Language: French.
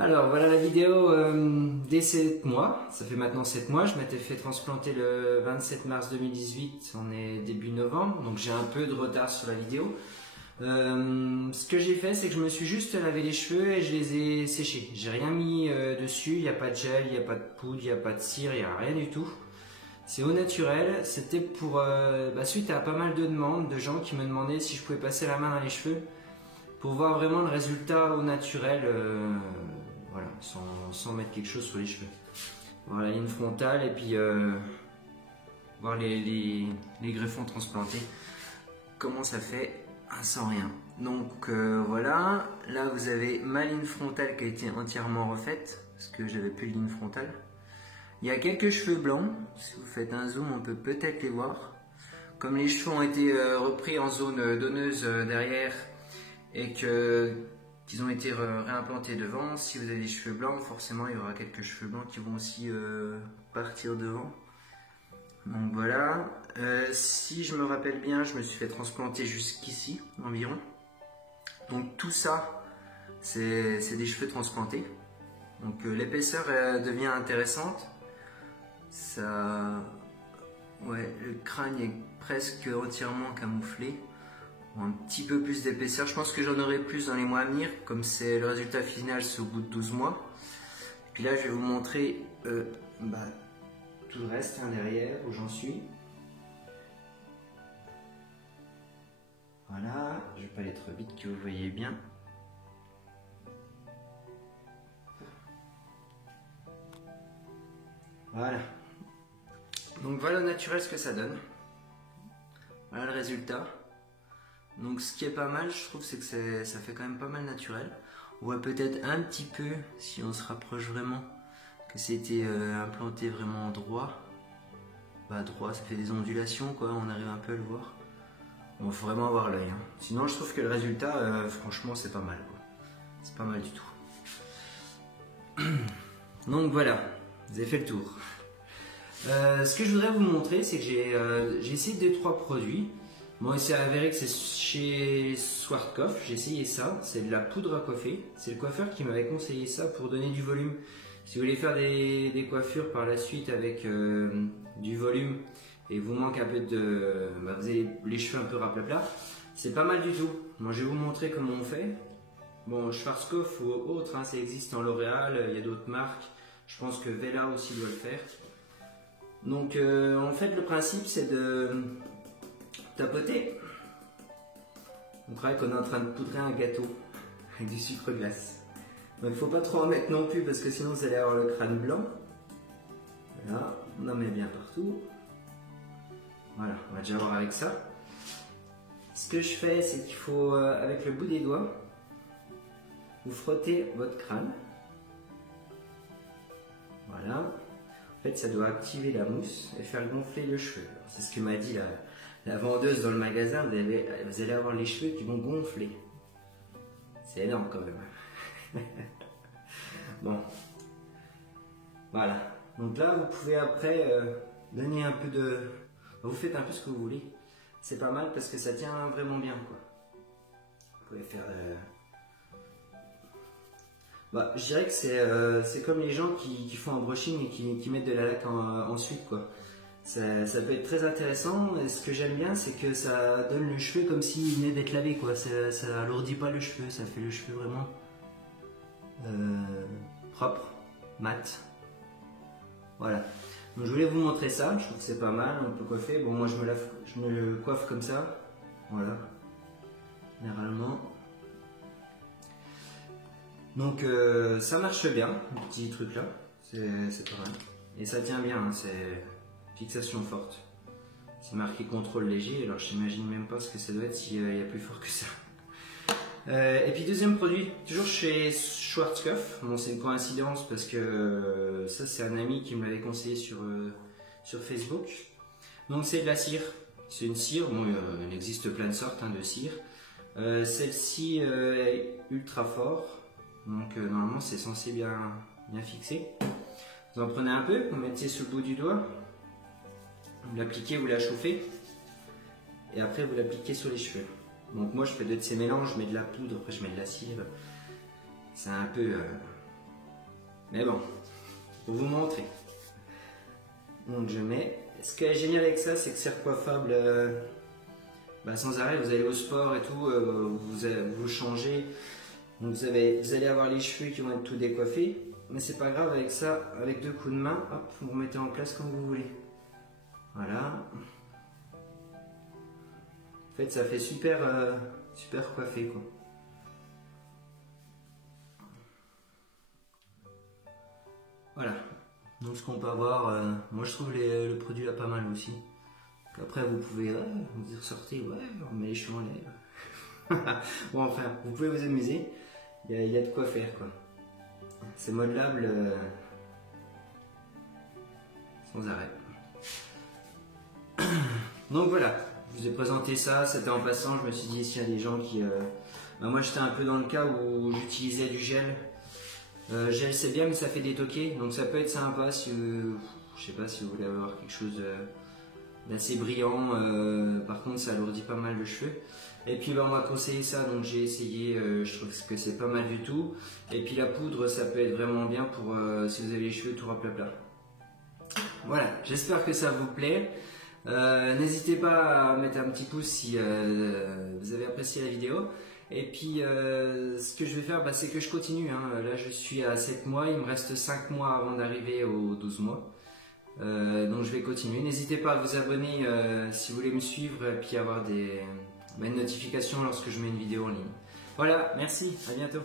Alors voilà la vidéo des 7 mois, ça fait maintenant 7 mois, je m'étais fait transplanter le 27 mars 2018, on est début novembre, donc j'ai un peu de retard sur la vidéo. Ce que j'ai fait, c'est que je me suis juste lavé les cheveux et je les ai séchés. J'ai rien mis dessus, il n'y a pas de gel, il n'y a pas de poudre, il n'y a pas de cire, il n'y a rien du tout. C'est au naturel, c'était pour suite à pas mal de demandes de gens qui me demandaient si je pouvais passer la main dans les cheveux pour voir vraiment le résultat au naturel, voilà, sans mettre quelque chose sur les cheveux. Voilà, ligne frontale et puis voir les greffons transplantés, comment ça fait sans rien. Donc voilà, là vous avez ma ligne frontale qui a été entièrement refaite, parce que j'avais plus de ligne frontale. Il y a quelques cheveux blancs, si vous faites un zoom on peut peut-être les voir. Comme les cheveux ont été repris en zone donneuse derrière et qu'ils ont été réimplantés devant, si vous avez des cheveux blancs, forcément il y aura quelques cheveux blancs qui vont aussi partir devant. Donc voilà, si je me rappelle bien, je me suis fait transplanter jusqu'ici environ. Donc tout ça, c'est des cheveux transplantés. Donc l'épaisseur devient intéressante. Ça, ouais, le crâne est presque entièrement camouflé. Un petit peu plus d'épaisseur. Je pense que j'en aurai plus dans les mois à venir, comme c'est le résultat final, c'est au bout de 12 mois. Et puis là, je vais vous montrer tout le reste derrière où j'en suis. Voilà, je vais pas aller trop vite que vous voyez bien. Voilà. Donc voilà au naturel ce que ça donne. Voilà le résultat. Donc ce qui est pas mal, je trouve, c'est que ça fait quand même pas mal naturel. On voit peut-être un petit peu, si on se rapproche vraiment, que c'était implanté vraiment droit. Bah droit, ça fait des ondulations quoi, on arrive un peu à le voir. Bon, faut vraiment avoir l'œil. Hein. Sinon je trouve que le résultat, franchement c'est pas mal. C'est pas mal du tout. Donc voilà, vous avez fait le tour. Ce que je voudrais vous montrer, c'est que j'ai essayé 2-3 produits. Bon, il s'est avéré que c'est chez Schwarzkopf, j'ai essayé ça, c'est de la poudre à coiffer. C'est le coiffeur qui m'avait conseillé ça pour donner du volume. Si vous voulez faire des coiffures par la suite avec du volume et vous manque un peu de... vous avez les cheveux un peu raplapla, c'est pas mal du tout. Moi je vais vous montrer comment on fait. Bon, Schwarzkopf ou autre, hein, ça existe en L'Oréal, il y a d'autres marques. Je pense que Vela aussi doit le faire. Donc en fait le principe c'est de tapoter. On croirait qu'on est en train de poudrer un gâteau avec du sucre glace. Donc il ne faut pas trop en mettre non plus parce que sinon vous allez avoir le crâne blanc. Voilà, on en met bien partout. Voilà, on va déjà voir avec ça. Ce que je fais, c'est qu'il faut, avec le bout des doigts, vous frottez votre crâne. Voilà. En fait, ça doit activer la mousse et faire gonfler le cheveu. C'est ce que m'a dit la vendeuse dans le magasin. Vous allez avoir les cheveux qui vont gonfler. C'est énorme quand même. Bon. Voilà. Donc là, vous pouvez après donner un peu de... Vous faites un peu ce que vous voulez. C'est pas mal parce que ça tient vraiment bien, quoi. Vous pouvez faire... je dirais que c'est comme les gens qui font un brushing et qui mettent de la laque ensuite, quoi. Ça peut être très intéressant. Et ce que j'aime bien, c'est que ça donne le cheveu comme s'il venait d'être lavé, quoi. Ça alourdit pas le cheveu, ça fait le cheveu vraiment propre, mat. Voilà. Donc je voulais vous montrer ça. Je trouve que c'est pas mal. On peut coiffer. Bon, moi je me le coiffe comme ça. Voilà. Généralement. Donc ça marche bien, le petit truc là, c'est pas mal. Et ça tient bien, hein, c'est fixation forte. C'est marqué contrôle léger, alors j'imagine même pas ce que ça doit être s'il y a plus fort que ça. Et puis deuxième produit, toujours chez Schwarzkopf. Bon, c'est une coïncidence parce que ça c'est un ami qui me l'avait conseillé sur Facebook. Donc c'est de la cire, c'est une cire, bon il existe plein de sortes de cire. Celle-ci est ultra fort. Donc normalement c'est censé bien fixer. Vous en prenez un peu, vous mettez sur le bout du doigt, vous l'appliquez, vous la chauffez, et après vous l'appliquez sur les cheveux. Donc moi je fais de ces mélanges, je mets de la poudre, après je mets de la cire. C'est un peu Mais bon, pour vous montrer. Donc je mets. Ce qui est génial avec ça, c'est que c'est recoiffable sans arrêt. Vous allez au sport et tout, vous changez. Donc vous allez avoir les cheveux qui vont être tout décoiffés. Mais c'est pas grave, avec ça, avec 2 coups de main, hop, vous remettez en place comme vous voulez. Voilà. En fait, ça fait super coiffé, quoi. Voilà. Donc ce qu'on peut avoir, moi je trouve le produit là pas mal aussi. Après vous pouvez vous ressortir, on met les cheveux en l'air. Bon enfin, vous pouvez vous amuser. Il y a de quoi faire, quoi. C'est modelable sans arrêt. Donc voilà, je vous ai présenté ça, c'était en passant, je me suis dit s'il y a des gens qui... moi j'étais un peu dans le cas où j'utilisais du gel. Gel c'est bien mais ça fait détoquer, donc ça peut être sympa si vous... Je sais pas si vous voulez avoir quelque chose d'assez brillant, par contre ça alourdit pas mal le cheveu. Et puis on m'a conseillé ça, donc j'ai essayé, je trouve que c'est pas mal du tout. Et puis la poudre ça peut être vraiment bien pour si vous avez les cheveux tout raplapla. Voilà, j'espère que ça vous plaît. N'hésitez pas à mettre un petit pouce si vous avez apprécié la vidéo. Et puis ce que je vais faire, c'est que je continue. Là je suis à 7 mois, il me reste 5 mois avant d'arriver aux 12 mois. Donc je vais continuer. N'hésitez pas à vous abonner si vous voulez me suivre et puis avoir une notification lorsque je mets une vidéo en ligne. Voilà, merci, à bientôt.